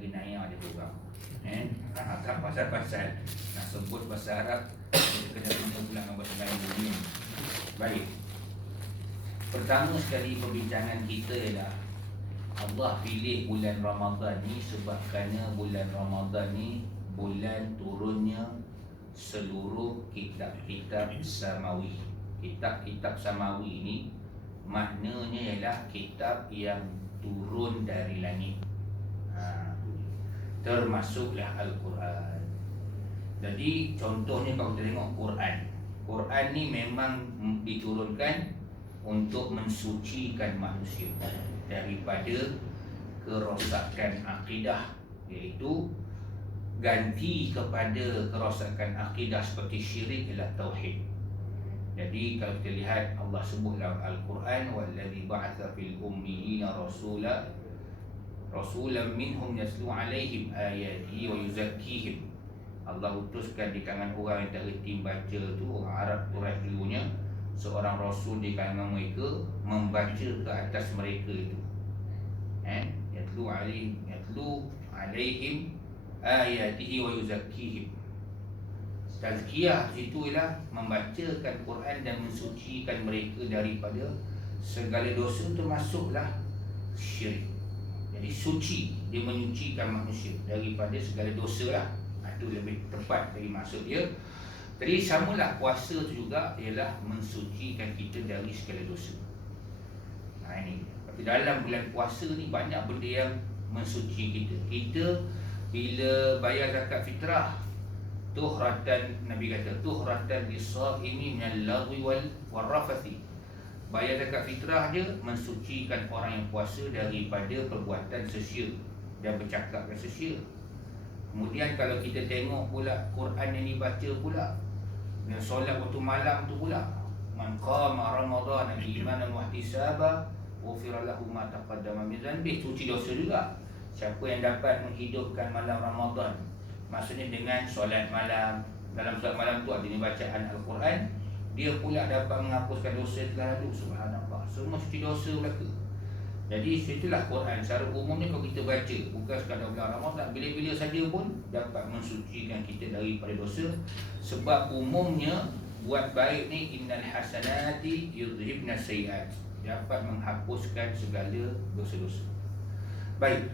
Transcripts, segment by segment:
lagi naik ada orang. Tak pasal-pasal nak sebut bahasa Arab kita kena guna pula dengan bahasa lain dunia. Baik. Pertama sekali perbincangan kita ialah Allah pilih bulan Ramadan ni sebab kerana bulan Ramadan ni bulan turunnya seluruh kitab-kitab samawi. Kitab-kitab samawi ini maknanya ialah kitab yang turun dari langit. Termasuklah Al-Quran. Jadi contohnya kalau kita tengok Quran ni memang diturunkan untuk mensucikan manusia daripada kerosakan akidah, iaitu ganti kepada kerosakan akidah seperti syirik ialah tauhid. Jadi kalau kita lihat Allah sebut dalam Al-Quran, wallazi ba'atha fil ummiyina rasulan minhum yatlu alaihim ayatihi wa yuzakkihim. Allah utuskan di kalangan orang yang tak reti baca tu, orang Arab Quraisy dulunya, seorang rasul di kalangan mereka membaca ke atas mereka itu. Yatlu alaihim ayatihi wa yuzakkihim. Tazkiyah itu ialah membacakan Quran dan mensucikan mereka daripada segala dosa, termasuklah syirik. Jadi suci, dia menyucikan manusia daripada segala dosa lah. Itu lebih tepat dari maksud dia. Jadi samalah puasa tu juga ialah mensucikan kita dari segala dosa. Ini. Tapi dalam bulan puasa ni banyak benda yang mensuci kita. Kita bila bayar zakat fitrah, tuhratan, Nabi kata tuhratan lis-shaimi minal lagwi wal rafathi. Bayar zakat fitrah je mensucikan orang yang puasa daripada perbuatan sia-sia dan bercakap yang sia-sia. Kemudian kalau kita tengok pula Quran yang dibaca pula, dan solat waktu malam tu pula, man qama ramadhana imanan wa ihtisaba ghufira lahu ma taqaddama min dhanbi, suci dosa juga. Siapa yang dapat menghidupkan malam Ramadan, maksudnya dengan solat malam, dalam solat malam tu ada bacaan Al-Quran, dia pula dapat menghapuskan dosa telah lalu. Subhanallah, semua suci dosa belaka. Jadi itulah Quran. Secara umumnya kalau kita baca, bukan sekadar bulan Ramadan, bila-bila saja pun dapat mensucikan kita daripada dosa. Sebab umumnya buat baik ni, innal hasanati yudhibna sayyi'at, dapat menghapuskan segala dosa-dosa. Baik,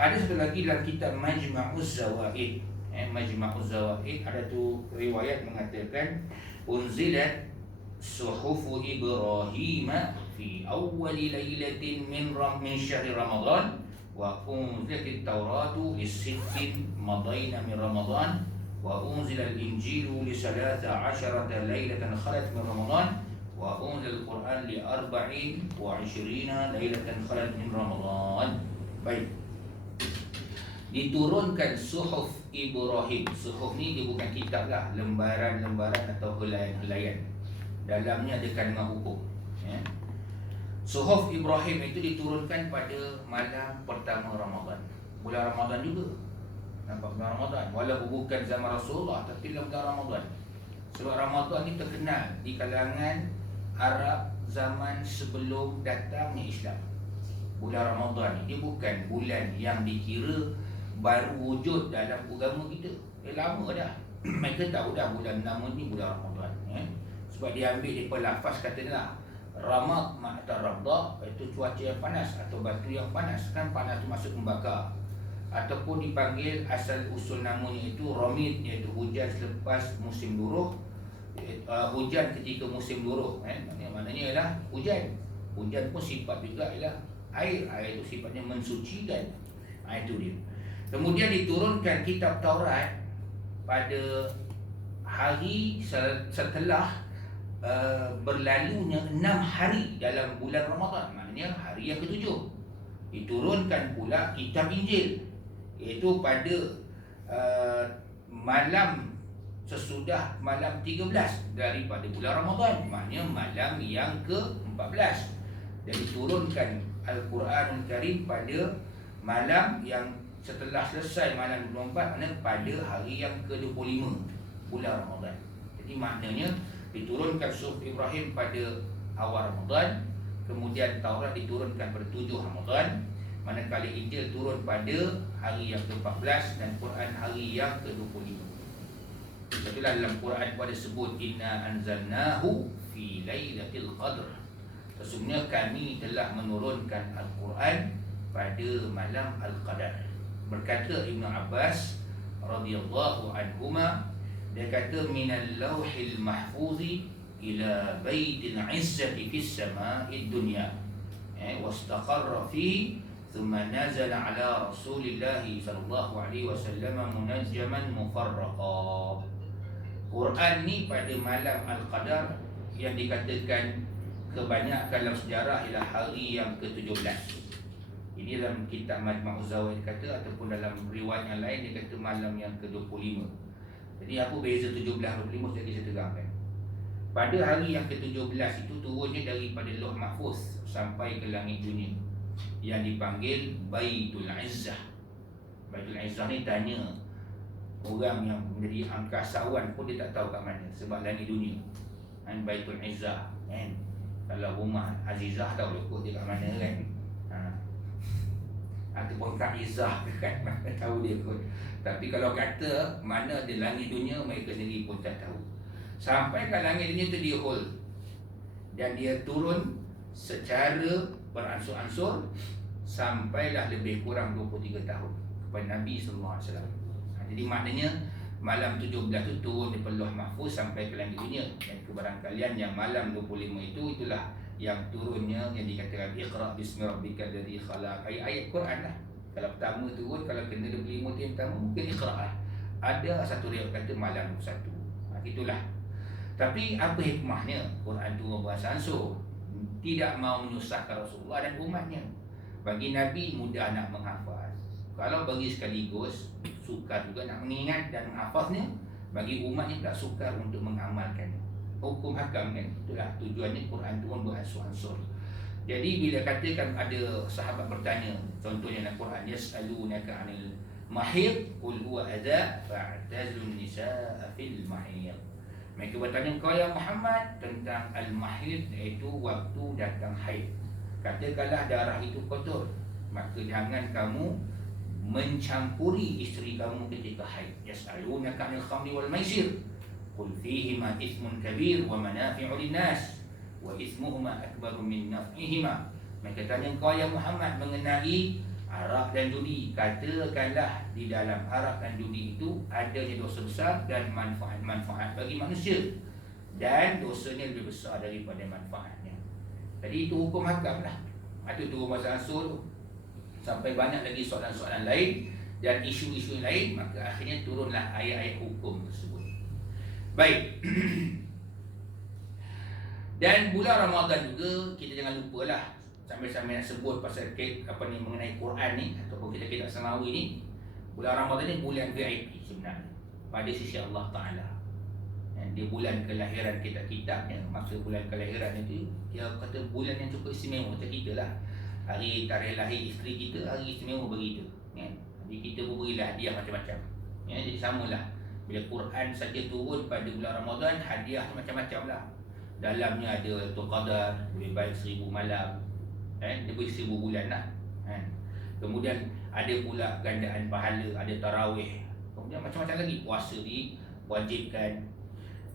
ada satu lagi dalam kitab Majma'uz Zawaid. Majma'uz Zawaid ada tu riwayat mengatakan unzilat suhufu Ibrahim fi awwali lailatin min syahri Ramadan wa unzilatit Tauratu lis-sittin madaina min Ramadan wa unzilal Injilu li 13 lailatan khalat min Ramadan wa unzilal Quran li 24 lailatan khalat min Ramadan. Baik. Diturunkan suhuf Ibrahim. Suhuf ni dia bukan kitab lah, lembaran-lembaran atau helaian-helaian. Dalamnya ada kandungan hukum. Suhuf Ibrahim itu diturunkan pada malam pertama Ramadan. Bulan Ramadan juga. Nampak bulan Ramadan. Walaupun bukan zaman Rasulullah, tapi dalam bulan Ramadan. Sebab Ramadan ni terkenal di kalangan Arab zaman sebelum datangnya Islam. Bulan Ramadan ni dia bukan bulan yang dikira baru wujud dalam agama kita. Lama dah. Mereka tahu dah bulan nama ni bulan Ramadan. Sebab dia ambil daripada lafaz katanya Ramad ma'ata rabda, itu cuaca yang panas atau batu yang panas. Kan panas tu masuk membakar. Ataupun dipanggil asal usul namanya itu Ramid, iaitu hujan selepas musim luruh. Hujan ketika musim luruh. Maknanya ialah hujan. Hujan pun sifat juga ialah air. Air itu sifatnya mensucikan. Itu dia. Kemudian diturunkan kitab Taurat pada hari setelah berlalunya 6 hari dalam bulan Ramadan. Maknanya hari yang ke-7. Diturunkan pula kitab Injil, iaitu pada malam sesudah malam 13 daripada bulan Ramadan. Maknanya malam yang ke-14. Dan diturunkan Al-Quranul Karim pada malam yang setelah selesai malam 24, maknanya pada hari yang ke-25 bulan Ramadan. Jadi maknanya diturunkan suhuf Ibrahim pada awal Ramadan, kemudian Taurat diturunkan pada 7 Ramadan. manakala Injil turun pada hari yang ke-14 dan Quran hari yang ke-25. Itulah dalam Quran pada sebut inna anzalnahu fi lailatul qadr. Sesungguhnya kami telah menurunkan Al-Quran pada malam Al-Qadar. Berkata Ibn Abbas radhiyallahu anhuma, dia kata minal lauhil mahfuzi ila baitil izzati fis sama'id dunya wastaqarra fi thumma nazala ala Rasulillah sallallahu alaihi wasallam munajjaman mufarraqa. Quran ni pada malam Al-Qadar yang dikatakan kebanyakan dalam sejarah ialah hari yang ke-17. Ini dalam kitab Majma'uz Zawaid kata, ataupun dalam riwayat yang lain dia kata malam yang ke-25. Jadi apa beza 17-25 jadi saya terangkan. Pada hari yang ke-17 itu turunnya daripada Lauh Mahfuz sampai ke langit dunia yang dipanggil Baitul Izzah. Baitul Izzah ni tanya orang yang menjadi angkasawan pun dia tak tahu kat mana, sebab langit dunia kan Baitul Izzah kan. Kalau rumah Azizah tahu lah kot dia kat mana kan. Ataupun Kak Izzah kan mana tahu dia kot. Tapi kalau kata mana di langit dunia, mereka sendiri pun tak tahu. Sampai kat langit dunia tu dia hold, dan dia turun secara beransur-ansur sampailah lebih kurang 23 tahun kepada Nabi SAW. Jadi maknanya malam 17 tu turun di Lauh Mahfuz sampai ke langit dunia. Dan kebarangkalian yang malam 25 itu, itulah yang turunnya yang dikatakan Iqra bismi rabbikal ladzi khalaq. Ayat Quran lah. Kalau pertama turun, kalau kena 25 yang pertama mungkin Iqra lah. Ada satu riwayat kata malam 1. Itulah. Tapi apa hikmahnya Quran turun beransur? Tidak mau menyusahkan Rasulullah dan umatnya. Bagi Nabi mudah nak menghafaz. Kalau bagi sekaligus sukar juga nak mengingat dan menghafaznya. Bagi umatnya tak sukar untuk mengamalkannya. Hukum hakam kan, itulah tujuannya Quran turun beransur-ansur. Jadi bila katakan ada sahabat bertanya, contohnya dalam Quran, yas'alunaka 'anil mahid qul huwa adza fa'tazilun nisaa fil mahid. Mereka bertanya kau ya Muhammad tentang al-mahid, iaitu waktu datang haid. Katakanlah darah itu kotor, maka jangan kamu mencampuri isteri kamu ketika haid. Yas'alunaka 'anil khamri wal maisir qul fihima ithmun kabir wa manafi'u linnas wa ithmuhuma akbaru min naf'ihima. Mereka tanya kau ya Muhammad mengenai arak dan judi. Katakanlah di dalam arak dan judi itu adanya dosa besar dan manfaat-manfaat bagi manusia, dan dosanya lebih besar daripada manfaatnya. Jadi itu hukum hakam lah. Itu turun bahasa Ansur sampai banyak lagi soalan-soalan lain dan isu-isu lain. Maka akhirnya turunlah ayat-ayat hukum tersebut. Baik. Dan bulan Ramadan juga kita jangan lupalah, sambil-sambil nak sebut pasal mengenai Quran ni ataupun kita samawi ni. Bulan Ramadan ni bulan VIP sebenarnya pada sisi Allah Taala. Dan dia bulan kelahiran kitabnya. Maksud bulan kelahiran itu, dia kata bulan yang cukup istimewa macam kita lah. Hari tarikh lahir isteri kita, hari istimewa bagi kita kan? Jadi kita pun berilah hadiah macam-macam ya. Jadi samalah, bila Quran saja turun pada bulan Ramadan, hadiah macam-macam lah. Dalamnya ada Lailatul Qadar, lebih baik 1000 malam lebih 1000 bulan lah kan? Kemudian ada pula gandaan pahala, ada tarawih, kemudian macam-macam lagi. Puasa diwajibkan.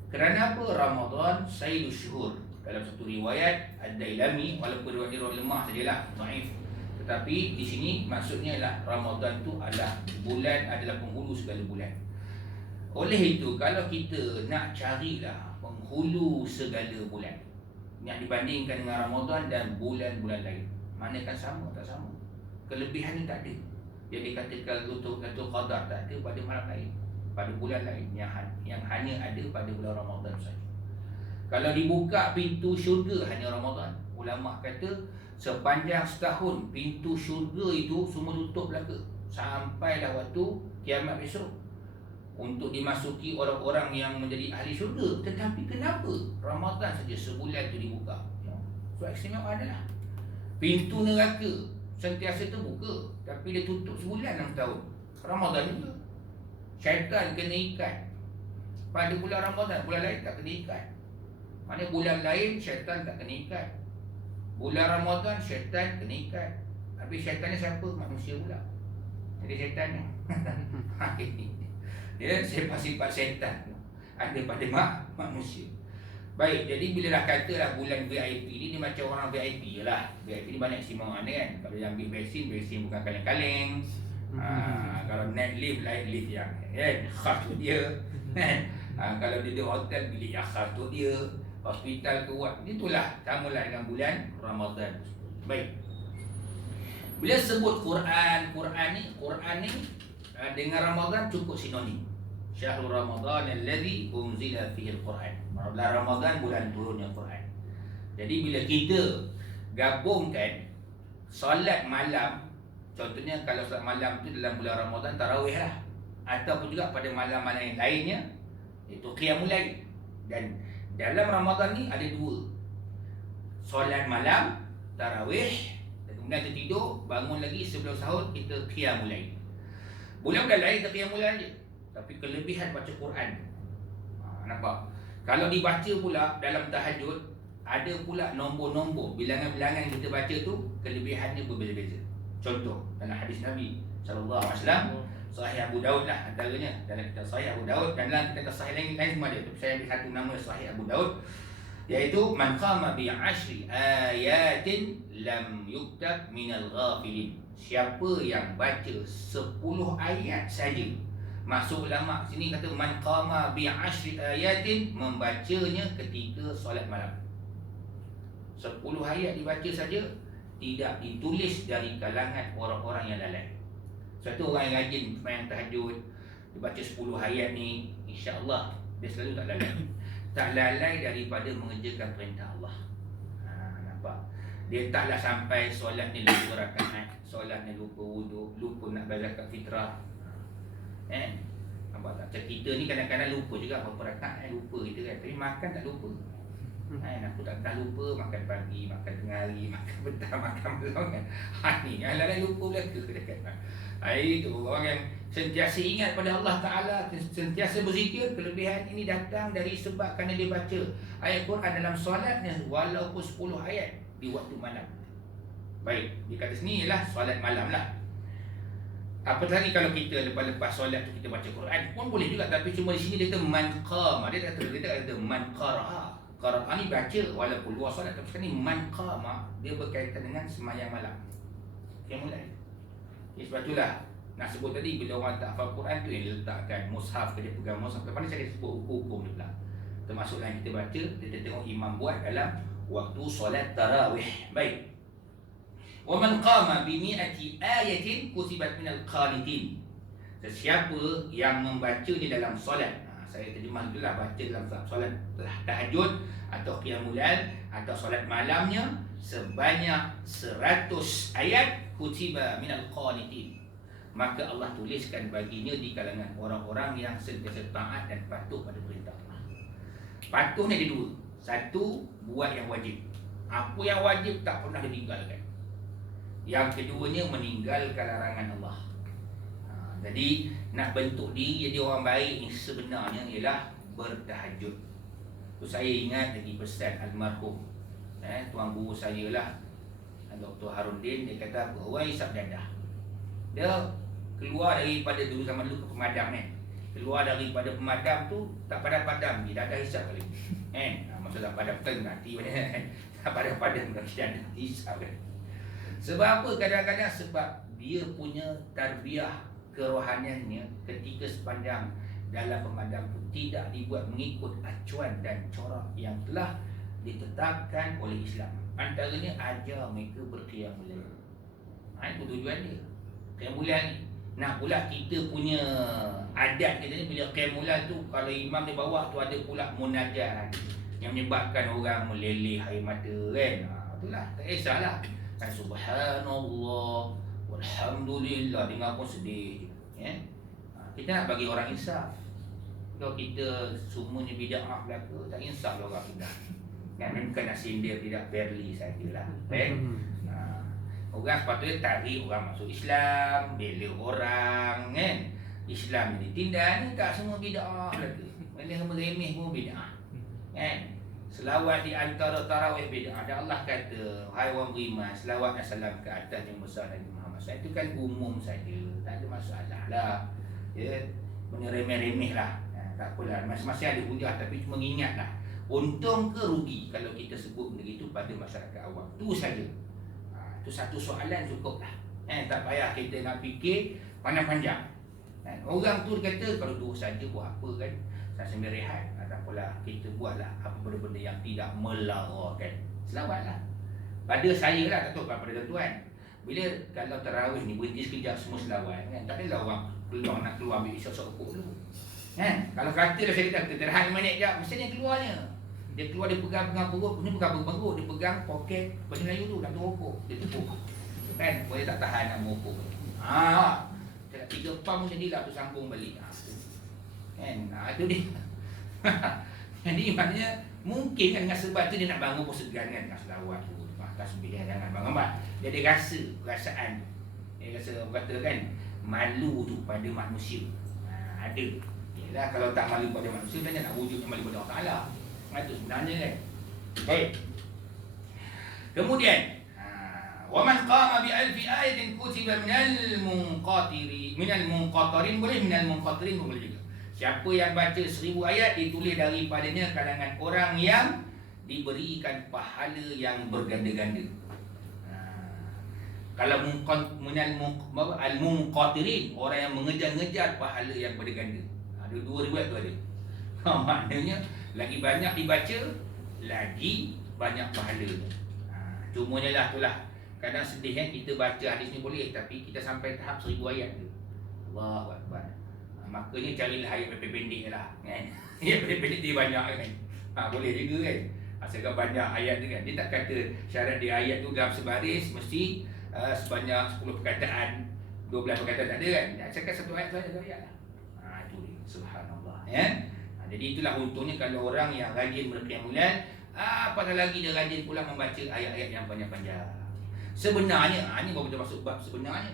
Kerana apa? Ramadan Sayyidus Syuhur. Dalam satu riwayat Ad-Dailami, walaupun riwayat lemah sajalah, dhaif, tetapi di sini maksudnya ialah Ramadan tu adalah penghulu segala bulan. Oleh itu, kalau kita nak carilah penghulu segala bulan, nak dibandingkan dengan Ramadan dan bulan-bulan lain, manakah sama? Tak sama. Kelebihannya tak ada. Dia dikatakan Lailatul Qadar tak ada pada malam lain, pada bulan lain, yang hanya ada pada bulan Ramadan saja. Kalau dibuka pintu syurga hanya Ramadan, ulama kata sepanjang setahun pintu syurga itu semua tutup belaka sampailah waktu kiamat besok untuk dimasuki orang-orang yang menjadi ahli syurga. Tetapi kenapa Ramadan saja sebulan itu dibuka? So istimewa adalah pintu neraka sentiasa terbuka, tapi dia tutup sebulan dalam tahun. Ramadan juga syaitan kena ikat pada bulan Ramadan, bulan lain tak kena ikat. Mana bulan lain syaitan tak kena ikat, bulan Ramadan syaitan kena ikat. Tapi syaitan ni siapa? Manusia pula. Jadi syaitan ni ya, sifat-sifat syaitan ada pada manusia. Baik, jadi bila dah katalah bulan VIP ni, dia macam orang VIP je lah. VIP ni banyak istimewa kan. Kalau yang ambil vaksin bukan kaleng-kaleng. Kalau naik lift, naik lift yang khas tu dia kan. Kalau dia di hotel, bilik yang khas tu dia. Hospital kuat, itulah samalah dengan bulan Ramadan. Baik, bila sebut Quran ni dengan Ramadan cukup sinonim. Syahrul Ramadan alladhi unzila fihi al-Quran. Bulan Ramadan, bulan turunnya Quran. Jadi bila kita gabungkan solat malam, contohnya kalau solat malam tu dalam bulan Ramadan, tarawih lah, ataupun juga pada malam-malam yang lainnya, itu qiyamul lail. Dan dalam Ramadan ni ada dua, solat malam, tarawih, dan kemudian tertidur, bangun lagi sebelum sahur, kita qiyamul lail. Bulan-bulan lain kita qiyamul lail je, tapi kelebihan baca Quran. Nampak? Kalau dibaca pula dalam tahajud, ada pula nombor-nombor, bilangan-bilangan kita baca tu, kelebihannya berbeza-beza. Contoh, dalam hadis Nabi SAW, Sahih Abu Daud lah antaranya. Dalam kitab Sahih Abu Daud, dan dalam kitab Sahih lain semua ada. Tapi saya ambil satu nama Sahih Abu Daud, iaitu man qama bi 10 ayatin lam yuktab minal ghafilin. Siapa yang baca 10 ayat saja. Maksud ulama sini kata man qama bi 10 ayatin, membacanya ketika solat malam. 10 ayat dibaca saja, tidak ditulis dari kalangan orang-orang yang lalai. Satu orang yang rajin sembahyang tahajud, dia baca 10 ayat ni, insya-Allah dia selalu tak lalai. Tak lalai daripada mengerjakan perintah Allah. Nampak? Dia taklah sampai solat ni lupa rakaat, solat ni lupa wuduk, lupa nak bayar zakat fitrah. Nampak tak? Macam kita ni kadang-kadang lupa juga berapa rakaat, lupa kita kan. Tapi makan tak lupa. Aku tak lupa makan pagi, makan tengah hari, makan petang, makan malam kan. Ni yang lain lupa belaka dekat. Itu orang yang sentiasa ingat pada Allah Ta'ala, sentiasa berzikir. Kelebihan ini datang dari sebab kerana dia baca ayat Quran dalam solatnya, walaupun 10 ayat di waktu malam. Baik, dia kata sini ialah solat malam lah. Apatah lagi kalau kita lepas solat tu kita baca Quran pun boleh juga, tapi cuma di sini dia kata man qama. Dia kata man qara'a. Qara'a ni baca walaupun luar solat, tapi sekarang ni man qama, dia berkaitan dengan sembahyang malam. Yang mulai. Sebab itulah nak sebut tadi, bila orang tak hafal Quran tu yang diletakkan mushaf, dia pegang mushaf. Lepas ni saya sebut hukum dia pula. Termasuk yang kita baca, kita tengok imam buat dalam waktu solat tarawih. Baik. Wa man qama bi mi'ati ayatin kutibat minal qanitin. Sesiapa yang membaca ni dalam solat, saya terjemah itulah, baca dalam solat tahajud atau qiyamul lail atau solat malamnya sebanyak 100 ayat, kutiba minal qanitin, maka Allah tuliskan baginya di kalangan orang-orang yang sentiasa taat dan patuh pada perintah Allah. Patuh ni ada dua. Satu, buat yang wajib. Apa yang wajib tak pernah ditinggalkan. Yang keduanya, meninggalkan larangan Allah. Jadi nak bentuk diri jadi orang baik ni sebenarnya ialah bertahajud. Tu saya ingat lagi pesan almarhum tuan guru saya lah, Dr. Harundin. Dia kata apa? Orang hisap dadah. Dia keluar daripada dulu, zaman dulu ke pemadam kan. Keluar daripada pemadam tu tak padam-padam, dia dadah hisap kali. Maksud tak padam kan mati kan. Tak padam-padam dah dadah hisap kan. Sebab apa? Kadang-kadang sebab dia punya tarbiyah kerohaniannya ketika sepanjang dalam pemadam itu tidak dibuat mengikut acuan dan corak yang telah ditetapkan oleh Islam. Antaranya ajar mereka berqiyamul lail. Itu tujuan dia. Qiyamul lail ni. Nah pula kita punya adat kita ni, bila qiyamul lail tu kalau imam di bawah tu ada pula munajat yang menyebabkan orang meleleh air mata kan. Itulah, tak kisahlah. Subhanallah walhamdulillah, dengar pun sedih ya. Kita nak bagi orang insaf. Kalau kita semuanya bid'ah belaka, tak insaf lah orang kita kan. Bukan nak sindir, tidak fairly sajalah kan. Orang sepatutnya tarik orang masuk Islam, bela orang kan. Islam ni tindak ni tak semua bid'ah belaka. Meremeh pun bid'ah kan. Selawat di antara tarawih bid'ah. Dan Allah kata, hai orang beriman, selawat dan salam ke atas yang besar Nabi Muhammad. Itu kan umum saja, tak ada masalah lah. Ya, benda remeh-remeh lah. Tak apalah, masing-masing ada hujah, tapi cuma ingatlah. Untung ke rugi kalau kita sebut benda itu pada masyarakat awam. Itu saja. Itu satu soalan cukup lah. Tak payah kita nak fikir panjang-panjang. Orang tu kata kalau dua saja buat apa kan? Saya sambil rehat. Tak apalah, kita buatlah apa benda-benda yang tidak melarakan. Selawatlah. Pada saya lah, tak tahu pada tuan-tuan. Bila kalau tarawih ni berhenti sekejap semua selawat kan? Tak adalah orang nak keluar ambil isyak-isyak rokok dulu. Kalau katalah saya kata terhad 5 minit jap, mesti dia keluarnya. Dia keluar, dia pegang perut, ni pegang perut, dia pegang poket bahasa Melayu tu, nak rokok, dia tepuk. Kan, boleh tak tahan nak merokok. Cakap 3 pam jadilah tu sambung balik. Kan, itu dia. Jadi maknanya mungkin kan dengan sebab tu dia nak bangun pun segan kan, dengan selawat tu, tasbih jangan bangun mak. Dia ada perasaan. Dia rasa kata kan malu tu pada manusia. Ada. Yalah kalau tak malu pada manusia dia nak wujudnya malu pada Allah Taala. Itu sebenarnya kan. Baik. Kemudian wa man qama bi alfi ayatin kutiba minal munqatirin boleh minal munqatirin boleh juga. Siapa yang baca 1000 ayat ditulis daripadanya kalangan orang yang diberikan pahala yang berganda-ganda. Kalau al-munqatirin, orang yang mengejar-ngejar pahala yang berganda. Ada 2 riwayat tu ada. Maknanya lagi banyak dibaca, lagi banyak pahala. Cumanya lah itulah. Kadang sedih kan kita baca hadis ni boleh, tapi kita sampai tahap 1000 ayat tu. Allahu Akbar. Makanya carilah ayat pendek-pendek lah kan. Ayat pendek-pendek dia banyak kan. Boleh juga kan. Asalkan banyak ayat tu kan. Dia tak kata syarat dia ayat tu dalam sebaris mesti sebanyak 10 perkataan, 12 perkataan, tak ada kan. Cakap satu ayat saja ayat lah. Itu dia. Subhanallah ya. Jadi itulah untungnya kalau orang yang rajin berqiyamul lail, apatah lagi dia rajin pula membaca ayat-ayat yang panjang-panjang. Sebenarnya ini baru kita masuk bab sebenarnya.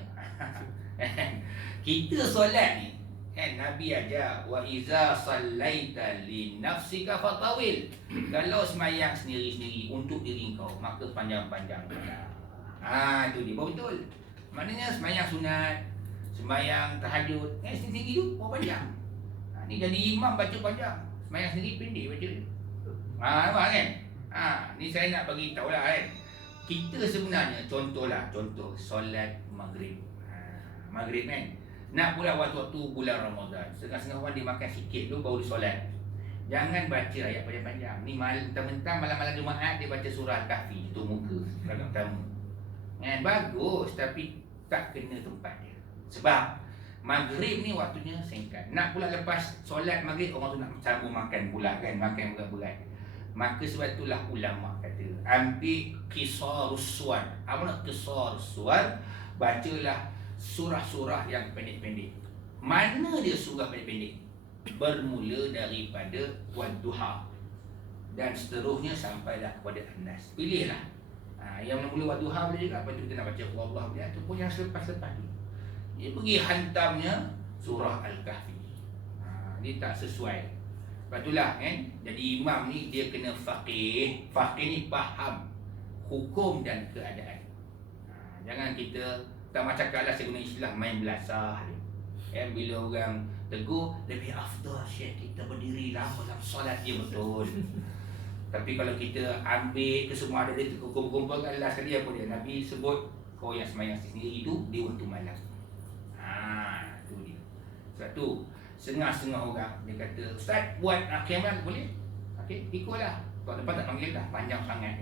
Kita solat ni kan Nabi ajar wa iza sallaita li nafsika fatawil. Kalau sembahyang sendiri-sendiri untuk diri kau, maka panjang-panjanglah. Itu dia betul. Maknanya sembahyang sunat, sembahyang tahajud, sendiri-sendiri tu panjang. Ni jadi imam baca panjang, sembahyang sendiri pendek baca dia. Nampak kan? Ni saya nak bagi tahu lah kan. Kita sebenarnya contoh solat maghrib. Maghrib kan. Nak pula waktu-waktu bulan Ramadan, setengah-setengah orang dia makan sikit dulu baru dia solat. Jangan baca ayat panjang-panjang. Ni mentang-mentang malam-malam Jumaat dia baca surah Al-Kahfi, tutup muka rakaat pertama. Bagus, tapi tak kena tempat dia. Sebab maghrib ni waktunya singkat. Nak pula lepas solat maghrib orang tu nak sambung makan pula kan, makan berat-berat. Maka sebab itulah ulama kata ambil qisarus suwar. Apa nak qisarus suwar? Bacalah surah-surah yang pendek-pendek. Mana dia surah pendek-pendek? Bermula daripada Wadduha dan seterusnya sampailah kepada An-Nas. Pilihlah. Yang mula Wadduha boleh juga. Lepas tu kita nak baca Allah dia ataupun yang selepas-lepas tu. Dia pergi hantamnya surah Al-Kahfi. Dia tak sesuai. Lepas itulah kan. Jadi imam ni dia kena faqih. Faqih ni faham hukum dan keadaan. Jangan kita tak macam kalau saya guna istilah main belasah dia. Bila orang tegur, lebih afdal syekh kita berdiri lama dalam solat dia betul. Tapi kalau kita ambil ke semua ada dia kumpul-kumpulkan last sekali apa dia Nabi sebut kau yang sembahyang sendiri itu di waktu malam. Itu dia. Sebab tu setengah-setengah orang dia kata ustaz buat qiyamul boleh. Okey, ikutlah. Kalau lepas tak panggil dah panjang sangat.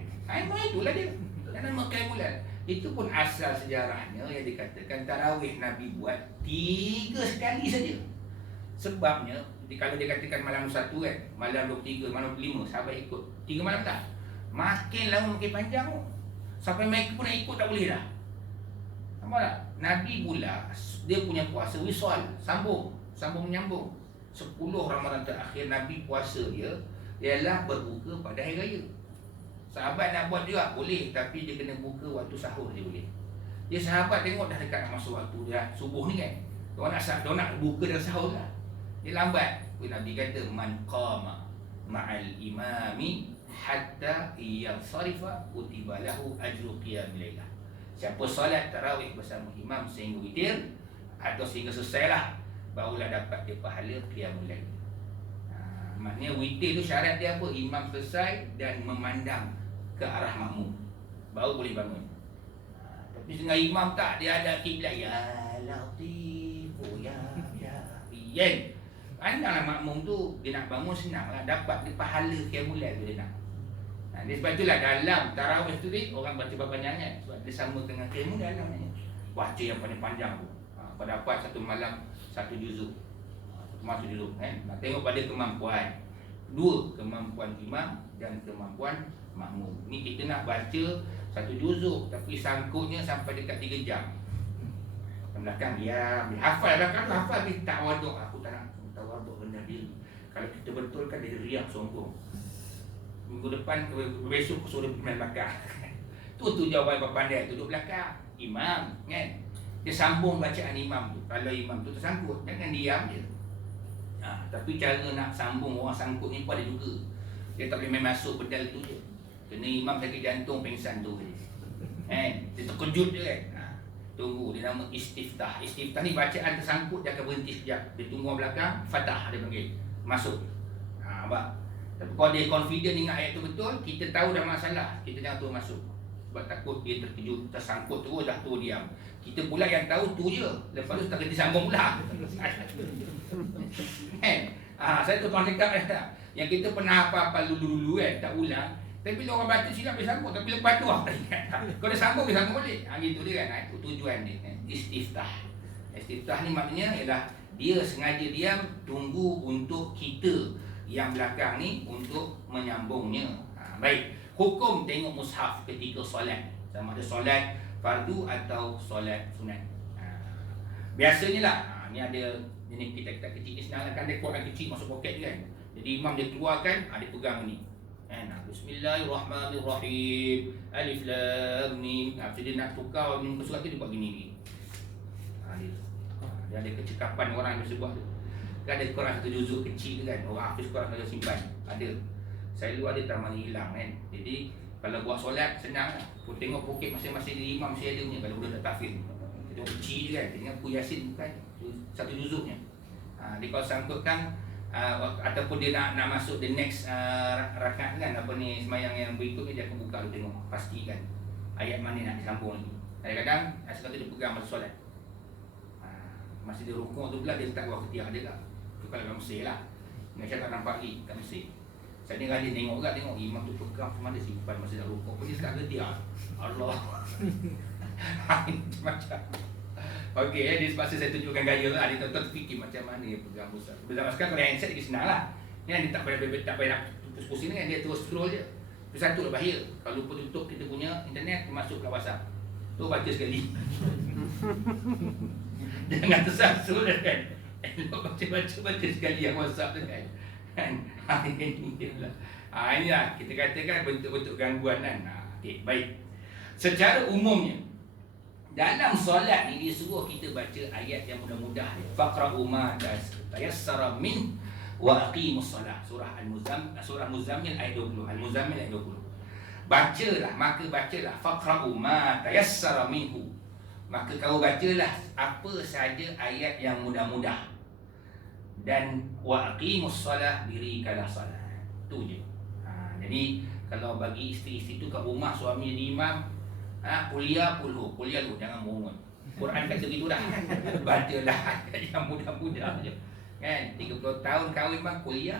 Itulah dia. Nama qiyamul. Itu pun asal sejarahnya yang dikatakan tarawih Nabi buat 3 sekali saja. Sebabnya kalau dia katakan malam 1 kan, malam 23, malam 5 sahabat ikut 3 malam tak. Makin lama makin panjang tu. Sampai mereka pun nak ikut tak boleh dah. Nampak tak? Nabi pula dia punya puasa wisal, sambung menyambung. 10 Ramadan terakhir Nabi puasa dia ialah berbuka pada hari raya. Sahabat nak buat juga boleh, tapi dia kena buka waktu sahur dia boleh. Dia sahabat tengok dah dekat masuk waktu dia subuh ni kan. Dia nak buka dan sahur lah. Dia lambat. Nabi kata man qama ma'al imami hatta yansarifa kutiba lahu ajru qiyamil lailah. Siapa solat tarawih bersama imam sehingga witir atau sehingga selesailah, barulah dapat dia pahala qiyamul lail. Maknanya witir tu syarat dia apa? Imam selesai dan memandang ke arah makmum, baru boleh bangun. Tapi dengan imam tak, dia ada kiblat, ya latif, oh ya yen. Pandanglah makmum tu, dia nak bangun senanglah, dapat dia pahala qiyamul lail dia nak. Sebab itulah dalam tarawih tu ni orang baca berpanjangan, sebab dia sama dengan qiyamul lail namanya. Baca yang paling panjang tu. Pada dapat satu malam satu juzuk. Satu juzuk kan. Nak tengok pada kemampuan. Dua, kemampuan imam dan kemampuan makmum. Ni kita nak baca satu juzuk tapi sangkutnya sampai dekat 3 jam. Yang belakang dia hafal, belakang tu hafal tapi tak waduk. Aku tak nak tawaduk rendah diri. Kalau kita betulkan dia riak sombong. Minggu depan, besok aku suruh pergi belakang. Tu jawapan pandai, duduk belakang imam kan. Dia sambung bacaan imam tu. Kalau imam tu tersangkut, jangan diam je. Tapi cara nak sambung orang sangkut ni pun ada juga. Dia tak boleh main masuk bedal tu je. Kena imam sakit jantung pengsan tu je. Dia terkejut je kan. Tunggu, dia nama istiftah. Istiftah ni bacaan tersangkut, dia akan berhenti sekejap. Dia tunggu orang belakang, fatah dia panggil. Masuk. Nampak? Tapi kalau dia confident ingat ayat tu betul, kita tahu dah masalah, kita jangan turun masuk. Sebab takut dia terkejut, tersangkut terus, dah turun diam. Kita pula yang tahu tu je. Lepas tu tak kena disambung pula. Saya tu tuan cakap yang kita pernah apa-apa dulu-dulu kan, tak ulang. Tapi bila orang baca silap dia sambung, tapi lepas tu tak ingat. Kalau dia sambung balik. Gitu dia kan. Itu tujuan dia. Istiftah. Istiftah ni maknanya ialah dia sengaja diam, tunggu untuk kita yang belakang ni untuk menyambungnya. Baik. Hukum tengok mushaf ketika solat. Sama ada solat fardu atau solat sunat. Biasanya lah, ni ada jenis kita kecil ni senang kan, dia Quran kecil masuk poket je kan. Jadi imam dia keluarkan, dia pegang ni. Bismillahirrahmanirrahim. Alif lam mim. Dia nak tukar muka surat tu, dia buat gini. Dia ada kecekapan orang yang biasa buat tu. Kan ada Quran satu juzuk kecil tu kan, orang hafiz Quran ada simpan. Ada. Saya luar dia tak mana hilang kan. Jadi kalau buat solat senang lah. Pun tengok poket masing-masing di imam mesti ada punya. Kalau budak tak tahfiz, dia kecil je kan. Dia ingat Pu Yasin kan, satu juzuknya. Dia kalau sangkutkan ataupun dia nak masuk the next rakaat kan, apa ni, semayang yang berikutnya, dia akan buka dulu tengok, pastikan ayat mana nak disambung lagi. Kadang-kadang sekali dia pegang masa solat. Masa dia rukuk tu pula dia letak bawah ketiak dia lah. Tu kalau kat Mesir lah. Ingat tak nampak lagi kat Mesir. Saya dengar dia tengok imam tu pegang macam mana simpan masa nak rukuk. Dia sekat ketiak. Allah. Macam okey, dia sepatutnya saya tunjukkan gaya lah. Dia tuan-tuan fikir macam mana dia pegang mushaf. Zaman sekarang kalau handset lagi senang lah. Dia tak payah nak pusing-pusing kan, dia terus scroll je. Itu satu lah bahaya. Kalau lupa tutup kita punya internet, masuk ke WhatsApp. Tu baca sekali. Jangan tersasul kan. Baca sekali yang WhatsApp tu kan. Inilah kita katakan bentuk-bentuk gangguan kan. Okey, baik. Secara umumnya dalam solat ni disuruh kita baca ayat yang mudah-mudah. Faqra'u ma tayassara min wa aqimus solah. Surah Muzammil ayat 20. Al-Muzammil ayat 20. Bacalah faqra'u ma tayassara minhu. Maka kau bacalah apa saja ayat yang mudah-mudah. Dan wa aqimus solah, dirikanlah solat. Tu je. Jadi kalau bagi isteri-isteri tu kat rumah suami jadi imam, kuliah dulu, jangan mongon. Quran kata gitu dah. Bacalah ayat yang mudah-mudah je. Kan 30 tahun kahwin bang, kuliah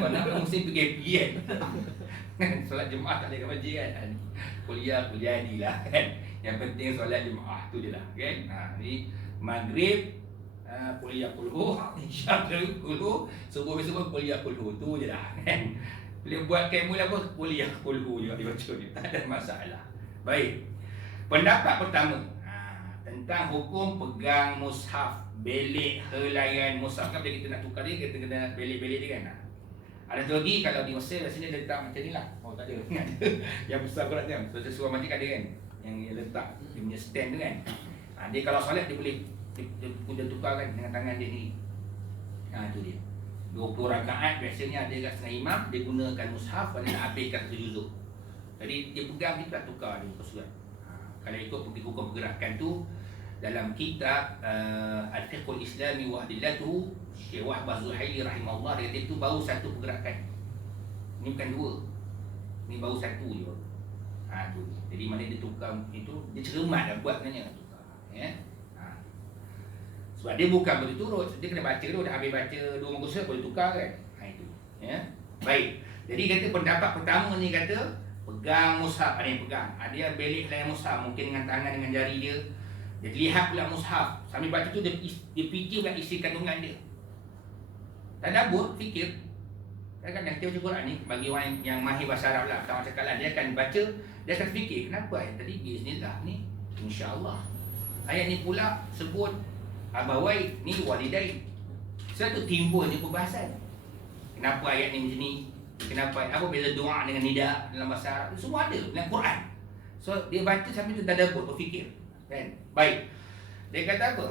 mana mesti pergi kan. Solat Jumaat tak boleh ke masjid kan. Kuliah jadilah kan. Yang penting solat Jumaat tu je lah kan. Ni maghrib kuliah isyak subuh besok kuliah tu je lah kan. Boleh buat kemul apa, kuliah juga dibaca dia. Tak ada masalah. Baik. Pendapat pertama tentang hukum pegang mushaf, belik helaian mushaf. Kan bila kita nak tukar dia, kita kena belik-belik dia kan. Ada tu lagi, kalau di Mesir rasanya dia letak macam ni lah. Oh tak ada. Yang besar berat kan. So sesuai macam ada kan, yang letak dia punya stand tu kan. Dia kalau solat dia boleh dia tukar kan dengan tangan dia ni. Itu dia. 20 rakaat biasanya ada kat setengah imam, dia gunakan mushaf pada nak habiskan 1 juzuk. Jadi dia pegang, dia tak tukar dia muka surat. Kalau ikut hukum pergerakan tu dalam kitab Al-Fiqhul Islami wa Adillatuhu, Syekh Wahbah Zuhaili rahimahullah, dia kata itu baru satu pergerakan. Ini bukan 2. Ini baru satu je. Tu. Jadi mana dia tukar itu, dia cermat dah buat sebenarnya tukar. Ya. Sebab dia bukan berturut, dia kena baca dulu, dah habis baca 2 muka surat boleh tukar kan. Itu. Ya. Baik. Jadi kata pendapat pertama ni kata pegang mushaf, ada yang pegang, ada yang belik layan mushaf, mungkin dengan tangan dengan jari dia. Dia lihat pula mushaf, sambil baca tu dia fikir pula isi kandungan dia. Tadabbur, fikir. Kadang-kadang kita baca Quran ni, bagi orang yang mahir bahasa Arab lah, tak macam kalah, dia akan baca, dia akan fikir, kenapa ayat tadi bismillah ni, insya-Allah. Ayat ni pula sebut abawai ni walidain. Satu timbul ni perbahasan. Kenapa ayat ni macam ni? Kenapa apa beza doa dengan nida dalam bahasa Arab? Semua ada dalam Quran. So dia baca sambil tu tadabbur, berfikir. Kan? Baik. Dia kata apa?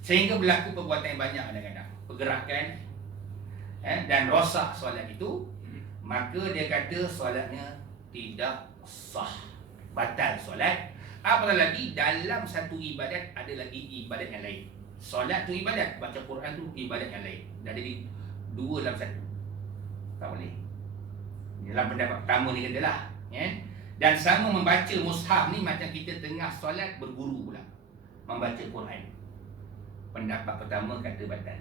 Sehingga berlaku perbuatan yang banyak kadang-kadang. Pergerakan dan rosak solat itu, maka dia kata solatnya tidak sah. Batal solat. Apatah lagi dalam satu ibadat ada lagi ibadat yang lain. Solat tu ibadat, baca Quran tu ibadat yang lain. Dah jadi 2 dalam 1. Tak boleh. Dalam pendapat pertama ni katalah, ya. Dan sama membaca mushaf ni macam kita tengah solat berguru pula membaca Quran. Pendapat pertama kata batal.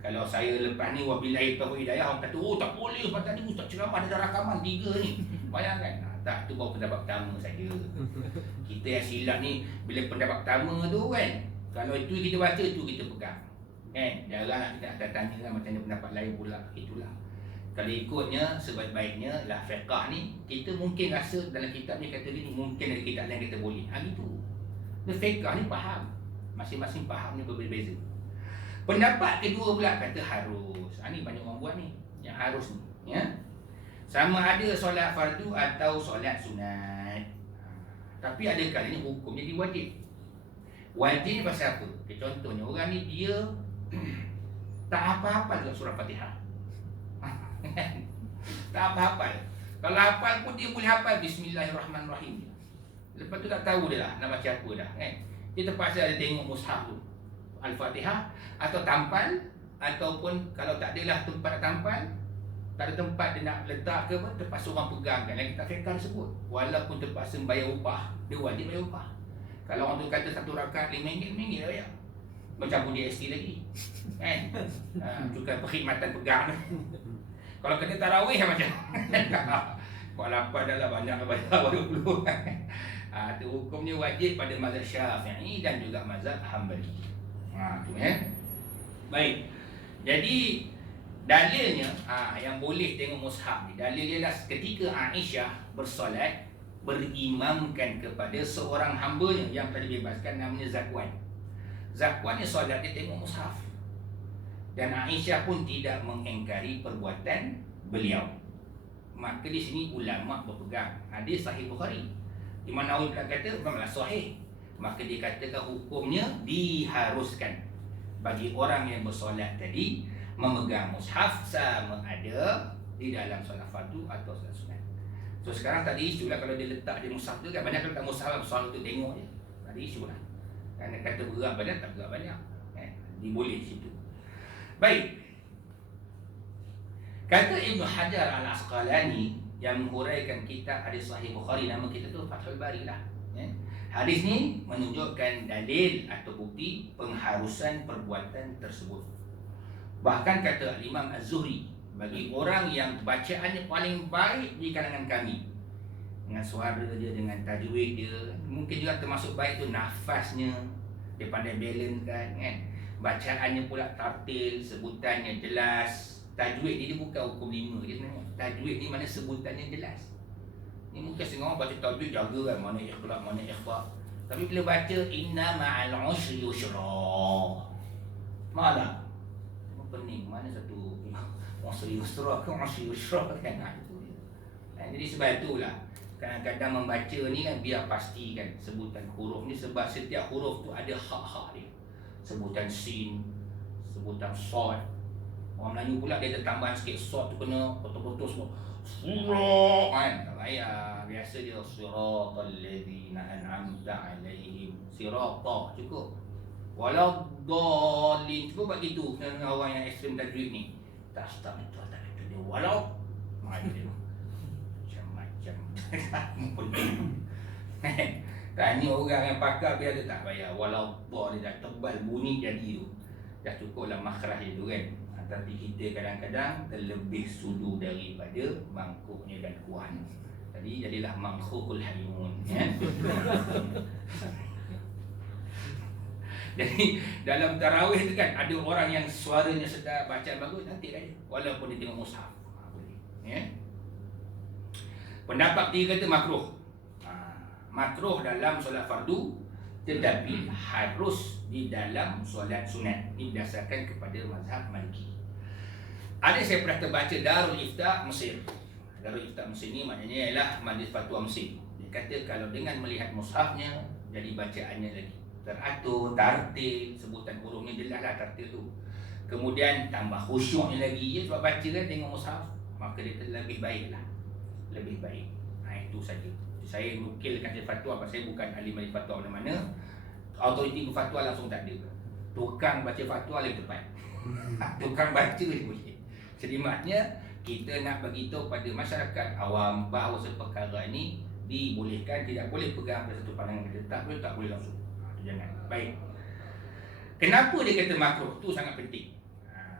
Kalau saya lepas ni wabillahi taufiq hidayah, orang kata oh tak boleh batal ni, ustaz ceramah ada rakaman 3 ni. Bayangkan. Tak, tu baru pendapat pertama saja. Kita yang silap ni bila pendapat pertama tu kan, kalau itu kita baca, itu kita pegang. Kan? Jarang nak kita nak tanya kan, macam mana pendapat lain pula. Itulah. Kalau ikutnya sebaik-baiknya lah fiqh ni, kita mungkin rasa dalam kitab ni kata ni, mungkin ada kitab lain kata boleh. Gitu. Dia fiqh ni faham. Masing-masing faham ni berbeza. Pendapat kedua pula kata harus. Ni banyak orang buat ni. Yang harus ni. Ya? Sama ada solat fardu atau solat sunat. Tapi ada kali ni hukum jadi wajib. Wajib ni pasal apa? Contohnya orang ni dia tak apa-apa dalam surah Fatihah. Tak apa-hafal. Kalau hafal pun dia boleh hafal Bismillahirrahmanirrahim. Lepas tu tak tahu dia lah nak baca apa dah kan. Dia terpaksa ada tengok mushaf tu, Al-Fatihah, atau tampal, ataupun kalau tak adalah tempat tampal, tak ada tempat dia nak letak ke apa, terpaksa orang pegang kan. Yang kita fikir sebut, walaupun terpaksa bayar upah, dia wajib bayar upah. Kalau orang tu kata 1 rakaat RM5, RM5 dah bayar. Macam budi ST lagi kan. Juga perkhidmatan pegang. Kalau kena tarawih macam kalau apa dah lah banyak bayar 20. Tu hukumnya wajib pada mazhab Syafi'i dan juga mazhab Hambali. Tu Baik. Jadi dalilnya yang boleh tengok mushaf ni, dalil dia lah ketika Aisyah bersolat berimamkan kepada seorang hambanya yang telah dibebaskan, namanya Zakwan. Zakwan ni solat dia tengok mushaf. Dan Aisyah pun tidak mengingkari perbuatan beliau. Maka di sini ulama berpegang hadis sahih Bukhari, di mana Nawawi kata bukanlah sahih, maka dikatakan hukumnya diharuskan bagi orang yang bersolat tadi memegang mushaf sama ada di dalam solat fardu atau solat sunat. So sekarang tak ada isu lah kalau dia letak di mushaf tu kan, banyak letak mushaf soal tu tengok je, tak ada isu lah. Kerana kata berat banyak tak berat banyak diboleh di situ. Baik. Kata Ibn Hajar Al-Asqalani yang menghuraikan kitab hadis sahih Bukhari, nama kita tu Fathul Bari lah. Hadis ni menunjukkan dalil atau bukti pengharusan perbuatan tersebut. Bahkan kata Imam Az-Zuhri, bagi orang yang bacaannya paling baik di kalangan kami, dengan suara dia, dengan tajwid dia, mungkin juga termasuk baik tu nafasnya, dia pandai balance kan. Bacaannya pula tartil, sebutannya jelas. Tajwid ni dia bukan hukum 5 dia sebenarnya. Tajwid ni mana sebutannya jelas. Ni mungkin setengah orang baca tajwid jaga kan, mana ikhlas, mana ikhfa. Tapi bila baca inna ma'al usri yusra, mana? Pening, mana satu usri yusra ke usri yusra kan. Jadi sebab itulah kadang-kadang membaca ni kan biar pastikan sebutan huruf ni, sebab setiap huruf tu ada hak-hak dia. Sebutan sin, sebutan sad, Orang Melayu pula dia ada tambahan sikit sort tu kena betul-betul semua. Surah kan, tak payah. Biasa dia siratal ladzina an'amta alaihim. Sirata cukup. Walau dhalin cukup bagi tu dengan orang yang ekstrem tajwid ni. Tak start itu tak itu dia walau macam macam tanya orang yang pakar dia ada tak payah. Walau dia dah tebal bunyi jadi tu. Dah cukuplah makhraj dia tu kan. Tapi kita kadang-kadang terlebih sudu daripada mangkuknya dan kuahnya. Jadi jadilah mangkukul hayun ya. Jadi dalam tarawih tu kan ada orang yang suaranya sedap, bacaan bagus, nanti aja walaupun dia tengok mushaf. Boleh ya. Pendapat dia kata makruh. Makruh dalam solat fardu tetapi harus di dalam solat sunat. Ini berdasarkan kepada mazhab Maliki. Ada saya pernah terbaca Darul Ifta Mesir. Darul Ifta Mesir ni maknanya ialah majlis fatwa Mesir. Dia kata kalau dengan melihat mushafnya jadi bacaannya lagi teratur, tartil, sebutan huruf ni jelaslah tartil tu. Kemudian tambah khusyuknya lagi ya, sebab baca kan tengok mushaf, maka dia lebih baiklah. Lebih baik. Itu saja. Saya nukilkan saya fatwa, pasal saya bukan ahli fatwa mana-mana. Autoriti berfatwa langsung tak ada. Tukang baca fatwa lagi tepat. Tukang baca je boleh. Jadi maknanya kita nak bagi tahu pada masyarakat awam bahawa perkara ini dibolehkan, tidak boleh pegang pada satu pandangan kita. Tak boleh langsung. Jangan. Baik. Kenapa dia kata makruh? Tu sangat penting.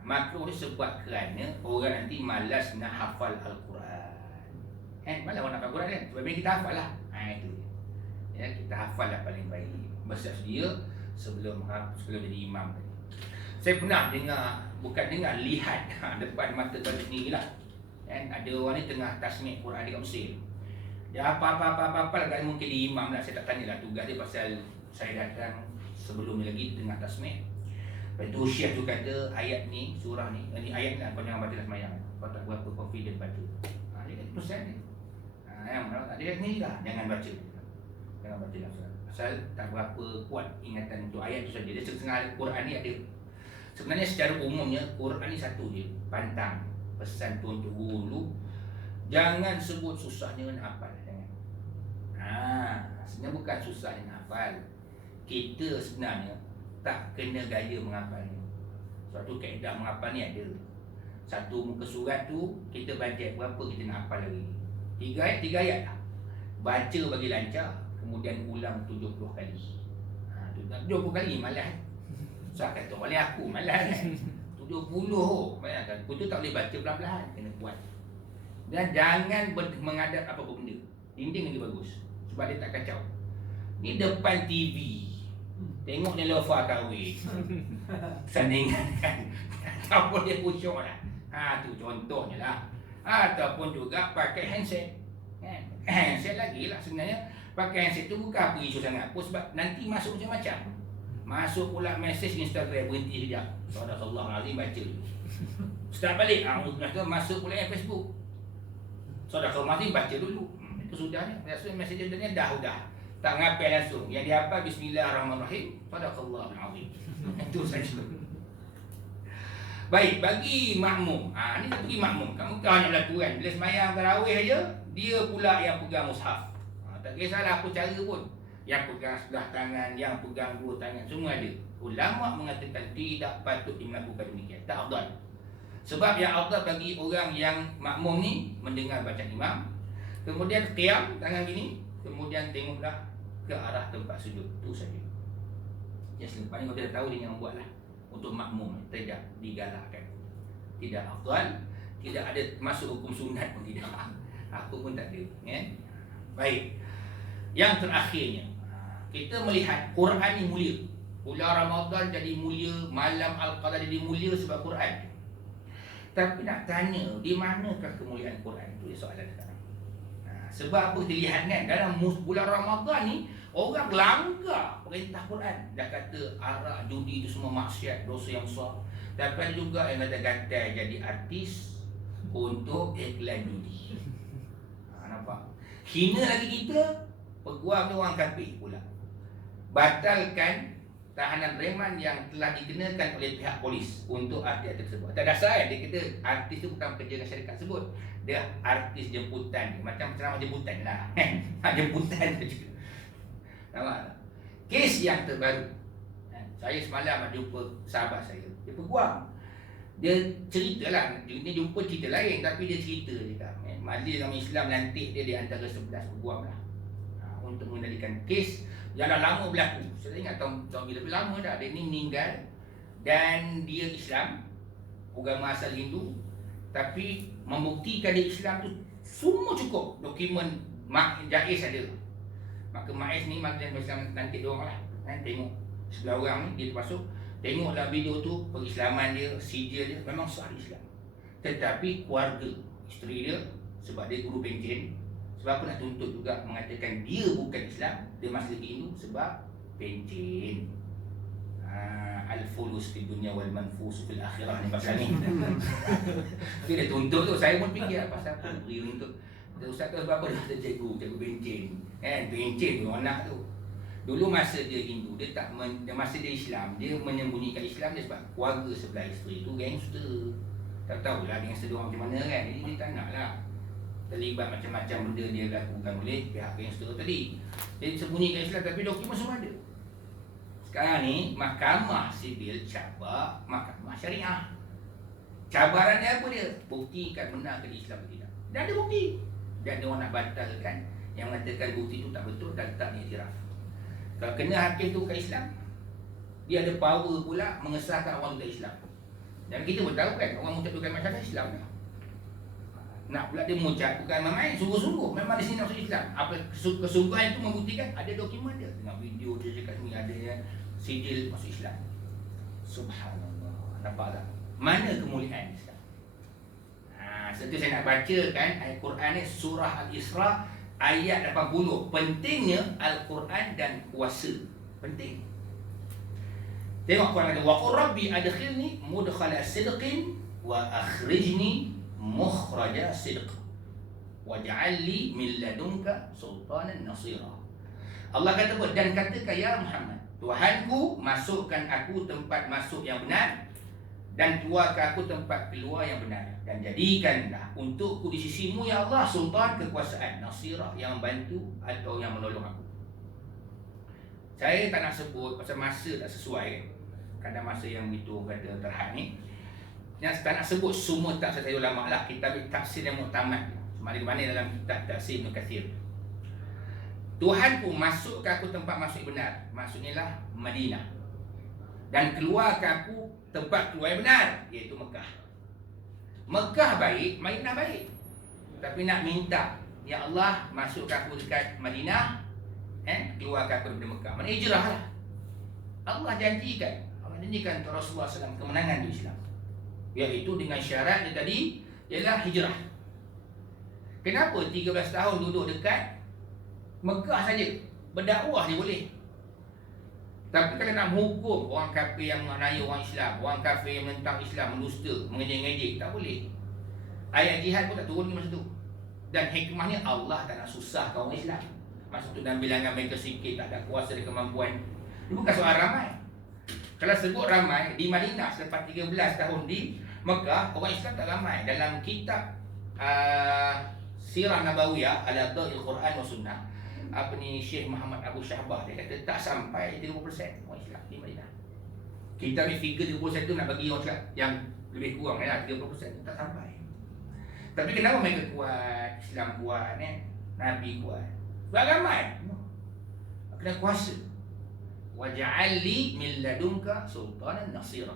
Makruh ni sebab kerana orang nanti malas nak hafal Al-Quran. Malas orang nak hafal Al-Quran kan? Sebab kita hafal lah. Itu dia. Ya, kita hafal lah paling baik. Bersiap sedia sebelum jadi imam tadi. Saya pernah dengar, bukan dengar, lihat depan mata tuan sendiri lah. Ada orang ni tengah tasmih Quran dekat Mesir. Dia apa-apa kan mungkin dia imam lah. Saya tak tanya lah tugas dia pasal saya datang sebelum ni lagi tengah tasmih. Lepas tu Syekh tu kata ayat ni, surah ni, ayat ni kau jangan baca dah semayang. Kau tak berapa confident baca. Dia kata pesan ni. Yang mana tak dia ni lah, jangan baca. Jangan baca lah pasal tak berapa kuat ingatan untuk ayat tu saja. Dia setengah Quran ni ada. Sebenarnya secara umumnya Quran ni satu je, pantang. Pesan tu untuk guru dulu, jangan sebut susahnya nak hafal. Jangan. Sebenarnya bukan susahnya nak hafal. Kita sebenarnya tak kena gaya menghafalnya. Sebab tu kaedah menghafal ni ada. Satu muka surat tu kita bajet berapa kita nak hafal lagi. 3 ayat lah. Baca bagi lancar, kemudian ulang 70 kali. 70 kali malas. Saya kata oleh aku malas kan. 70 bayangkan. Itu tak boleh baca pelan-pelan, kena kuat. Dan jangan menghadap apa-apa benda. Dinding lagi bagus sebab dia tak kacau. Ni depan TV. Tengok ni lofa kahwin. Sandingan kan. Tak boleh khusyuk lah. Tu contohnya lah. Ataupun juga pakai handset. Handset lagi lah sebenarnya. Pakai handset tu bukan apa isu sangat. Sebab nanti masuk macam-macam. Masuk pula mesej Instagram, berhenti sekejap. Sadaqallahul-azim, baca dulu. Start balik, masuk pula Facebook. Sadaqallahul-azim, baca dulu. Itu sudahnya. Biasanya mesej dia dah. Tak ngapai langsung. Yang dihafal Bismillahirrahmanirrahim. Sadaqallahul-azim. Itu saja. Baik, bagi makmum. Ni kita pergi makmum. Kamu tahu banyak berlaku kan. Bila semayang tarawih aja, dia pula yang pegang mushaf. Tak kisahlah apa cara pun. Yang pegang sebelah tangan, yang pegang dua tangan, semua ada. Ulama mengatakan tidak patut melakukan demikian. Tak afdal. Sebab yang afdal bagi orang yang makmum ni mendengar bacaan imam, kemudian qiyam tangan gini, kemudian tengoklah ke arah tempat sujud. Itu saja. Yang selepas ni kau dah tahu dia yang buatlah. Untuk makmum tidak digalakkan. Tidak afdal, tidak ada masuk hukum sunat pun tidak. Aku pun tak ada, kan? Baik. Yang terakhirnya, kita melihat Quran ni mulia. Bulan Ramadan jadi mulia, malam Al-Qadar jadi mulia sebab Quran. Tapi nak tanya, di manakah kemuliaan Quran? Itu soalan sekarang. Sebab apa kita lihat kan, dalam bulan Ramadan ni orang langgar perintah Quran. Dah kata arak, judi itu semua maksiat, dosa yang besar. Tapi ada juga yang kata-kata jadi artis untuk iklan judi. Nampak? Hina lagi kita, peguam tu orang kafir pula. Batalkan tahanan reman yang telah dikenakan oleh pihak polis untuk artis tersebut. Atas dasar dia kata artis tu bukan kerja dengan syarikat tersebut. Dia artis jemputan, macam ceramah jemputan lah. Jemputan je. Nampak tak? Kes yang terbaru. Saya semalam ada jumpa sahabat saya. Dia peguam. Dia cerita lah. Dia jumpa cerita lain tapi dia cerita je kan. Majlis Agama Islam lantik dia di antara 11 peguam lah. Untuk mengendalikan kes yang dah lama berlaku. Saya ingat tahun bila lama dah. Dia ni meninggal dan dia Islam, agama asal Hindu, tapi membuktikan dia Islam tu semua cukup. Dokumen Mak Jais ada. Maka Maiz ni Majlis Islam nanti dia orang lah. Tengok sebelah orang ni dia termasuk. Tengoklah video tu, pengislaman dia, sijil dia memang sah Islam. Tetapi keluarga, isteri dia, sebab dia guru pencen, sebab apa nak tuntut juga mengatakan dia bukan Islam, dia masih lagi Hindu sebab pencen. Al-fulus fi dunya wal manfus fil akhirah ni pasal ni. Tapi dia tuntut tu, saya pun fikir pasal apa dia tuntut. Ustaz tu sebab apa dia cikgu pencen. Pencen tu anak tu. Dulu masa dia Hindu, dia tak masa dia Islam, dia menyembunyikan Islam dia sebab keluarga sebelah isteri tu gangster. Tak tahulah gangster dia orang macam mana kan. Jadi dia tak naklah terlibat macam-macam benda dia lakukan oleh pihak gangster tadi. Dia sembunyikan Islam tapi dokumen semua ada. Sekarang ni Mahkamah Sivil cabar Mahkamah Syariah. Cabarannya apa dia? Buktikan benar ke Islam atau tidak. Dan ada bukti. Dan dia orang nak batalkan yang mengatakan bukti itu tak betul dan tak diiktiraf. Kalau kena hakim tu bukan Islam, dia ada power pula mengesahkan orang bukan Islam. Dan kita pun tahu kan, orang mengucap bukan masyarakat Islam dah. Nak pula dia mengucap bukan main, sungguh-sungguh memang di sini masuk Islam. Apa kesungguhan itu membuktikan ada dokumen dia. Tengok video dia cakap ni ada yang sijil masuk Islam. Subhanallah. Nampak tak? Mana kemuliaan Islam? Setelah saya nak baca kan ayat Quran ni, surah Al-Isra ayat 80. Pentingnya Al-Quran dan kuasa. Penting. Tengok Quran kata, wa qur rabbi adkhilni mudkhala sidqin wa akhrijni mukhraja sidq waj'al li min ladunka sultanan nasira. Allah kata apa? Dan katakan ya Muhammad, Tuhanku, masukkan aku tempat masuk yang benar dan keluarkan aku tempat keluar yang benar, dan jadikanlah untukku di sisimu ya Allah sultan, kekuasaan, nasirah, yang membantu atau yang menolong aku. Saya tak nak sebut pasal masa tak sesuai. Kadang masa yang begitu kata terhad ni, yang tak nak sebut semua tafsir saya ulama lah. Kita ambil tafsir yang muktamad. Mana dalam kitab tafsir Ibn Kathir. Tuhanku, masukkan aku tempat masuk yang benar, maksudnya lah Madinah, dan keluarkan aku tempat keluar yang benar, iaitu Mekah. Mekah baik, Madinah baik. Tapi nak minta, ya Allah, masukkan aku dekat Madinah, keluarkan aku dari Mekah. Mana hijrah lah. Allah janjikan kepada Rasulullah SAW kemenangan di Islam, iaitu dengan syarat dia tadi ialah hijrah. Kenapa 13 tahun duduk dekat Mekah saja, berdakwah dia boleh. Tapi kalau nak menghukum orang kafir yang menganiaya orang Islam, orang kafir yang menentang Islam, mendusta, mengejek-ngejek, tak boleh. Ayat jihad pun tak turun di masa tu. Dan hikmahnya Allah tak nak susahkan orang Islam. Masa tu dalam bilangan mereka sikit, tak ada kuasa dan kemampuan. Itu bukan soal ramai. Kalau sebut ramai, di Madinah selepas 13 tahun di Mekah, orang Islam tak ramai. Dalam kitab Sirah Nabawiyah ala Dha'il Quran wa Sunnah, Syekh Muhammad Abu Syahbah, dia kata tak sampai 30% orang Islam di Madinah. Kita ni figure 30% tu nak bagi orang cakap yang lebih kurang lah, 30% tak sampai. Tapi kenapa mereka kuat, Islam kuat, Nabi kuat? Sebab ramai. Kena kuasa. Waj'al li min ladunka sultanan nasira.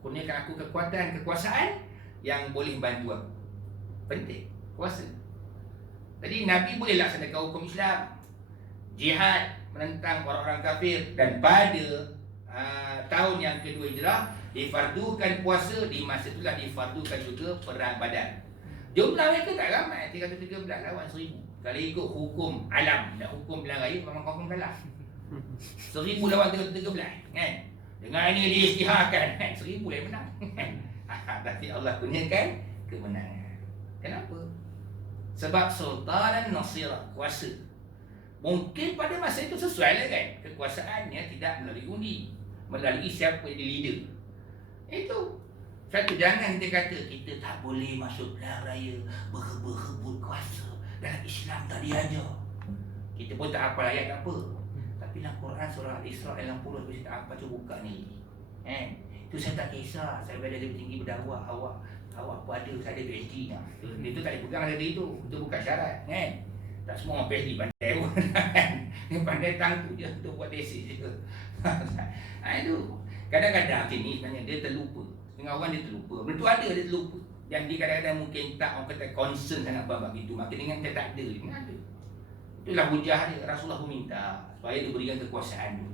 Kurniakan aku kekuasaan yang boleh bantu aku. Penting, kuasa. Jadi Nabi boleh laksanakan hukum Islam, jihad, menentang orang-orang kafir, dan pada tahun yang kedua hijrah difardukan puasa. Di masa itulah difardukan juga perang Badar. Jumlah mereka tak ramai, 313 lawan 1000. Kalau ikut hukum alam dan hukum pilihan raya, memang confirm kalah. 1000 lawan 313 kan. Dengan ini diisytiharkan kan, 1000 yang menang. Tapi Allah kurniakan kemenangan. Kenapa? Sebab sultanan nasirah, kuasa. Mungkin pada masa itu sesuai lah kan, kekuasaannya tidak melalui undi. melalui siapa yang leader. Itu satu, jangan kita kata kita tak boleh masuk pilihan raya berebut kuasa. Dalam Islam tak diajar. Kita pun tak hafal ayat apa. Tapi dalam Quran surah Al-Isra ayat 60 kita tak apa, cuba buka ni. Itu saya tak kisah. Saya berada lebih tinggi berdakwah. Awak apa ada? Saya ada PhD nya. Itu tak boleh pegang ada itu. Itu bukan syarat, kan? Tak semua orang PhD pandai pun. Dia pandai tangguh je untuk buat tesis je. Itu kadang-kadang macam ni sebenarnya dia terlupa. Dengan orang dia terlupa. Benda tu ada, dia terlupa. Yang dia kadang-kadang mungkin tak, orang kata concern sangat bab itu. Maka dengan dia tak ada. Dia ada. Itulah hujah dia. Rasulullah pun minta supaya dia berikan kekuasaan dia.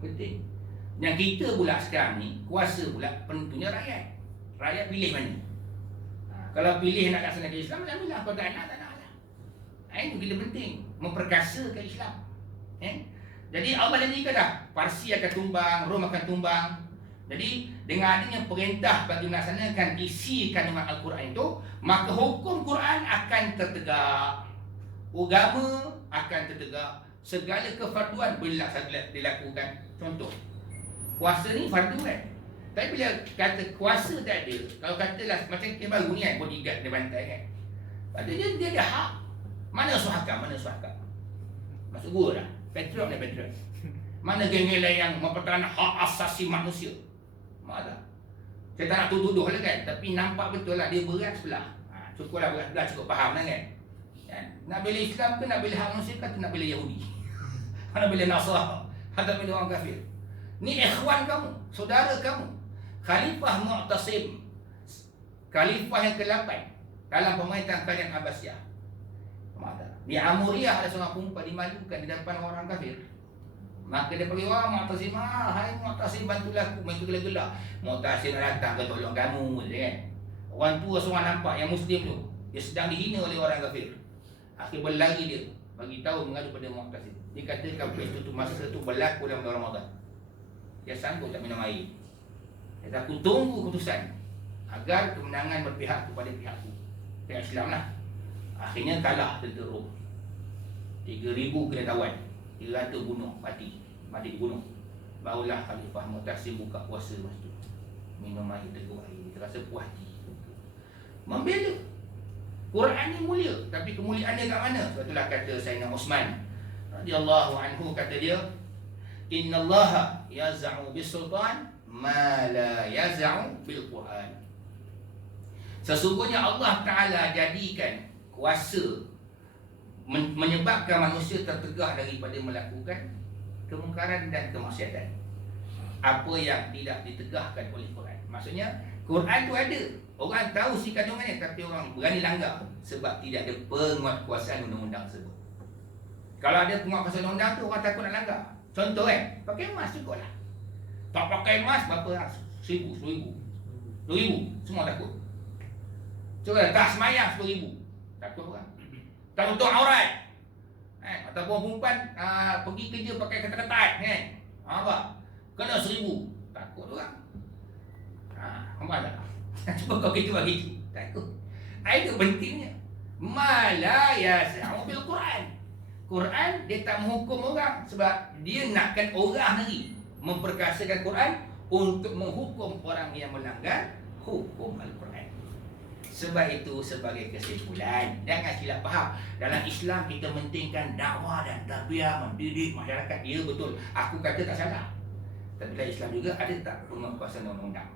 Betul. Yang kita pula sekarang ni, kuasa pula penentunya rakyat. Rakyat pilih mana? Kalau pilih nak laksanakan Islam, alhamdulillah. Kalau tak nak, tak nak lah. Itu kita penting. Memperkasakan Islam. Jadi Allah janjikan dah, Parsi akan tumbang, Rom akan tumbang. Jadi dengan adanya perintah bagi melaksanakan isi kandungan Al-Quran itu, maka hukum Quran akan tertegak, agama akan tertegak, segala kefarduan boleh dilakukan. Contoh, puasa ni fardu kan. Tapi bila kata kuasa tak ada, kalau katalah macam kita baru ni kan, bodyguard dia bantai kan, padahal dia ada hak. Mana suhakam, mana suhakam? Masuk gua dah, patriot ni patriot. Mana geng-geng yang mempertahankan hak asasi manusia? Mana? Saya tak nak tuduh lah kan, tapi nampak betul lah dia berat sebelah. Cukuplah berat sebelah, cukup faham lah kan. Nak bela Islam ke nak bela hak manusia ke nak bela Yahudi? Nak bela Nasrani atau bela orang kafir? Ni ikhwan kamu, saudara kamu. Khalifah Mu'tasim, Khalifah yang ke-8 dalam pemerintahan Kerajaan Abbasiyah. Di Amuriyah ada seorang perempuan dimalukan di depan orang kafir. Maka dia pergi, wah Mu'tasim, hai Mu'tasim bantulah aku. Mereka gelak-gelak. Mu'tasim datang ke tolong kamu kan. Orang tua seorang nampak yang Muslim tu, dia sedang dihina oleh orang kafir. Akhir berlari dia, bagi tahu mengadu pada Mu'tasim. Dia katakan peristiwa tu masa tu berlaku dalam bulan Ramadan. Dia sanggup tak minum air. Dia kata, aku tunggu keputusan agar kemenangan berpihak kepada pihakku, pihak Islam lah. Akhirnya kalah tentera Rom. 3,000 kena tawan, 300 bunuh, mati dibunuh. Barulah Khalifah Mu'tasim buka puasa masa tu, minum air, teguh air. Dia rasa puas hati, membela. Quran ni mulia, tapi kemuliaan dia kat mana? Sebab itulah kata Sayyidina Osman radhiyallahu anhu, kata dia, innallaha yaz'u bisultan ma la yaz'u bil Quran. Sesungguhnya Allah Ta'ala jadikan kuasa menyebabkan manusia tertegah daripada melakukan kemungkaran dan kemaksiatan, apa yang tidak ditegahkan oleh Quran. Maksudnya Quran tu ada, orang tahu si kandungannya, tapi orang berani langgar sebab tidak ada penguatkuasaan undang-undang tersebut. Kalau ada penguatkuasaan undang-undang tu, orang takut nak langgar. Contoh kan, pakai emas cukup lah. Tak pakai emas berapa? 1,000, 10,000, 2,000, semua takut. Cuba tak semayang 10,000, takut orang. Tak tutup aurat, ataupun perempuan pergi kerja pakai ketat-ketat kan, apa? Kena 1,000, takut orang. Nampak tak? Cuba kau gitu bagi takut. Itu pentingnya. Mala yaz'u bil Quran. Quran dia tak menghukum orang sebab dia nakkan orang lagi memperkasakan Quran untuk menghukum orang yang melanggar hukum Al-Quran. Sebab itu sebagai kesimpulan, jangan silap faham. Dalam Islam kita pentingkan dakwah dan tarbiyah, mendidik masyarakat. Ya betul, aku kata tak salah. Tapi dalam Islam juga ada tak penguatkuasaan undang-undang.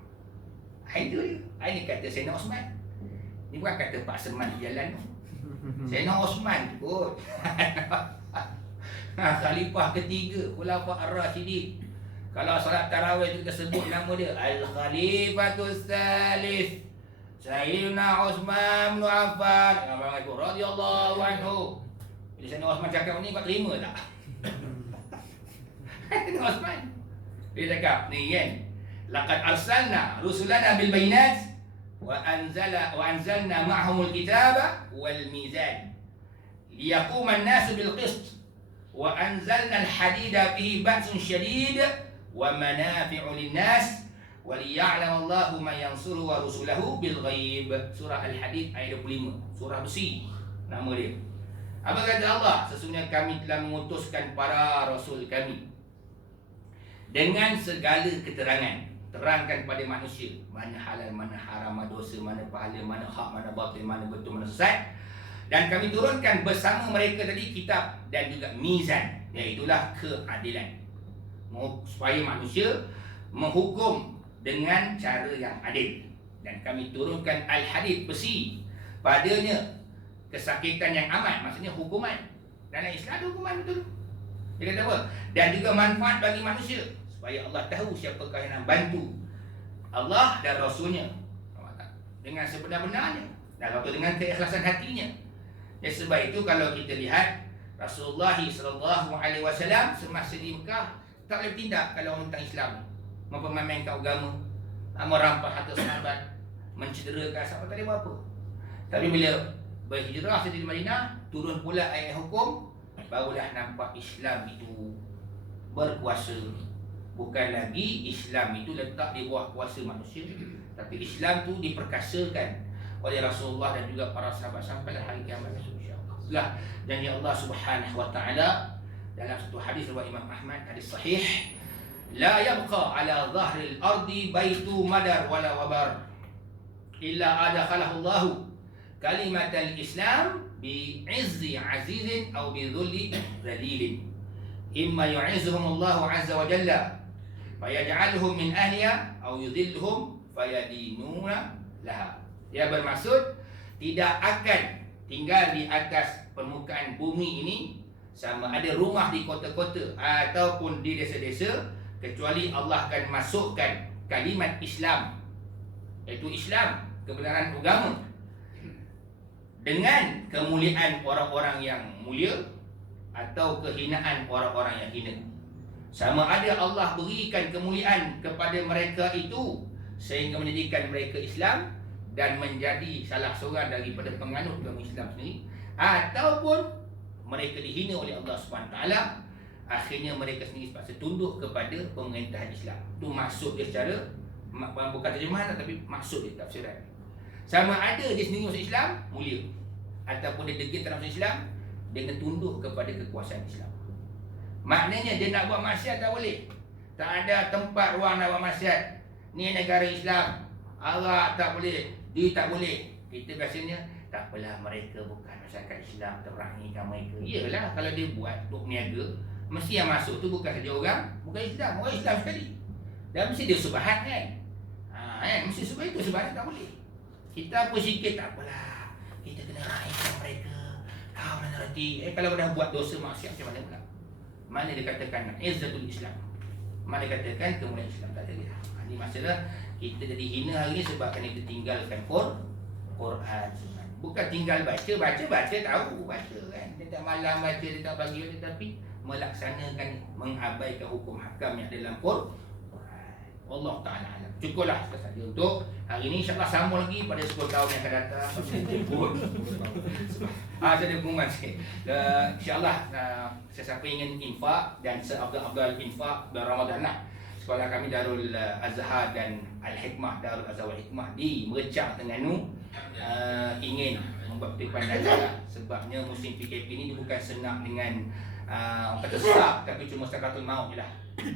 Itu dia. Ini kata Sayyidina Osman. Ini bukan kata Pak Seman di jalan tu. Sayyidina Osman kot. Khalifah ketiga, Khulafa Ar-Rasyidin. Kalau solat tarawih tu kita sebut nama dia Al-Khalifatus Tsalits, Sayyidina Osman bin Affan radhiyallahu anhu. Bila Sayyidina Osman cakap ni, kau terima tak? Sayyidina Osman dia cakap ni kan, laqad arsalna rusulana bil bayinat wa anzalna ma'ahumul kitaba wal mizan liyaquma an-nasu bil qist wa anzalna al-hadida fihi ba'sun shadid wa manafi'u lin-nas wa liya'lam Allahu man yansuru wa rusulahu bil ghaib. Surah Al-Hadid ayat 25, surah besi nama dia. Apa kata Allah? Sesungguhnya kami telah mengutuskan para rasul kami dengan segala keterangan. Terangkan kepada manusia mana halal, mana haram, mana dosa, mana pahala, mana hak, mana batil, mana betul, mana sesat. Dan kami turunkan bersama mereka tadi kitab dan juga mizan, iaitulah keadilan, supaya manusia menghukum dengan cara yang adil. Dan kami turunkan al-hadid, besi, padanya kesakitan yang aman, maksudnya hukuman. Dalam Islam ada hukuman betul. Dia kata apa? Dan juga manfaat bagi manusia, supaya Allah tahu siapakah yang nak bantu Allah dan Rasulnya dengan sebenar-benarnya, dan dengan keikhlasan hatinya. Dan sebab itu kalau kita lihat Rasulullah SAW semasa di Mekah tak boleh bertindak kalau orang tentang Islam, mempermainkan agama, merampas harta sahabat, mencederakan sahabat, tak ada apa-apa. Tapi bila berhijrah di Madinah, turun pula ayat hukum, barulah nampak Islam itu berkuasa. Bukan lagi Islam itu letak di bawah kuasa manusia, tapi Islam itu diperkasakan oleh Rasulullah dan juga para sahabat sampai hari kiamat, insya-Allah. Janji Allah Subhanahu wa taala dalam satu hadis riwayat Imam Ahmad, hadis sahih, la yabqa ala dhahril ardi baitu madar wala wabar illa adakhalahu Allah kalimatal Islam bi izzi azizin aw bi dhulli dhalilin, imma yu'izzuhum Allah azza wa jalla fayaj'aluhum min ahliha aw yudhilluhum fayadinuna laha. Dia bermaksud tidak akan tinggal di atas permukaan bumi ini, sama ada rumah di kota-kota ataupun di desa-desa, kecuali Allah akan masukkan kalimat Islam, iaitu Islam, kebenaran agama, dengan kemuliaan orang-orang yang mulia atau kehinaan orang-orang yang hina. Sama ada Allah berikan kemuliaan kepada mereka itu sehingga menjadikan mereka Islam dan menjadi salah seorang daripada penganut agama Islam sendiri, ataupun mereka dihina oleh Allah SWT, akhirnya mereka sendiri terpaksa tunduk kepada pemerintahan Islam. Itu maksud dia secara, bukan terjemahan tapi maksud dia, tafsiran. Sama ada dia sendiri masuk Islam, mulia, ataupun dia degil dalam masuk Islam dengan tunduk kepada kekuasaan Islam. Maknanya dia nak buat maksiat tak boleh. Tak ada tempat ruang nak buat maksiat. Ni negara Islam, arak tak boleh, dia tak boleh. Kita biasanya tak apalah, mereka bukan masyarakat Islam, terangikan mereka. Iyalah, kalau dia buat untuk niaga, mesti yang masuk tu bukan saja orang bukan Islam, orang Islam sekali. Dan mesti dia subhat kan. Mesti sebab itu, sebab tak boleh. Kita pun sikit tak apalah, kita kena raihkan mereka. Kau nak reti. Kalau dah buat dosa maksiat macam mana pula? Mana dia katakan izzatul Islam, mana katakan kemuliaan Islam, tak ada dia. Ini masalah kita jadi hina hari ni sebab kerana kita tinggalkan Quran. Bukan tinggal baca tahu baca kan. Dia tak malam baca, dia tak pagi baca, tapi melaksanakan, mengabaikan hukum hakam yang dalam Quran. Allah Ta'ala alam. Cukuplah saja untuk hari ini. InsyaAllah sambung lagi pada 10 tahun yang akan datang. Saya ada pengumuman sikit. InsyaAllah sesiapa ingin infak dan seabdal infak bulan Ramadan lah, sekolah kami Darul Azhar dan Al-Hikmah, Darul Azhar wal Hikmah di Merecah, Terengganu, ingin membuat kutipan dana. Sebabnya musim PKP ni dia bukan senang dengan orang kata sesak, tapi cuma sakaratul maut je lah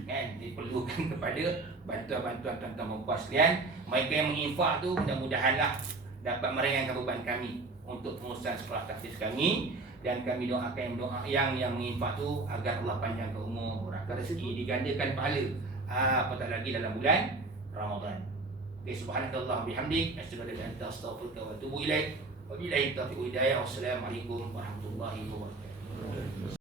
kan. Diperlukan kepada bantuan-bantuan tuan-tuan dan sekalian. Mereka yang menginfak tu mudah-mudahanlah dapat meringankan beban kami untuk pengurusan sekolah tahfiz kami. Dan kami doakan yang menginfak tu agar Allah panjangkan umur, murahkan rezeki, digandakan pahala, apatah lagi dalam bulan Ramadan. Subhanakallah bihamdik, asyhadu an la ilaha illa anta, astaghfiruka wa atubu ilaik. Wabillahi taufiq wal hidayah. Wassalamualaikum warahmatullahi wabarakatuh.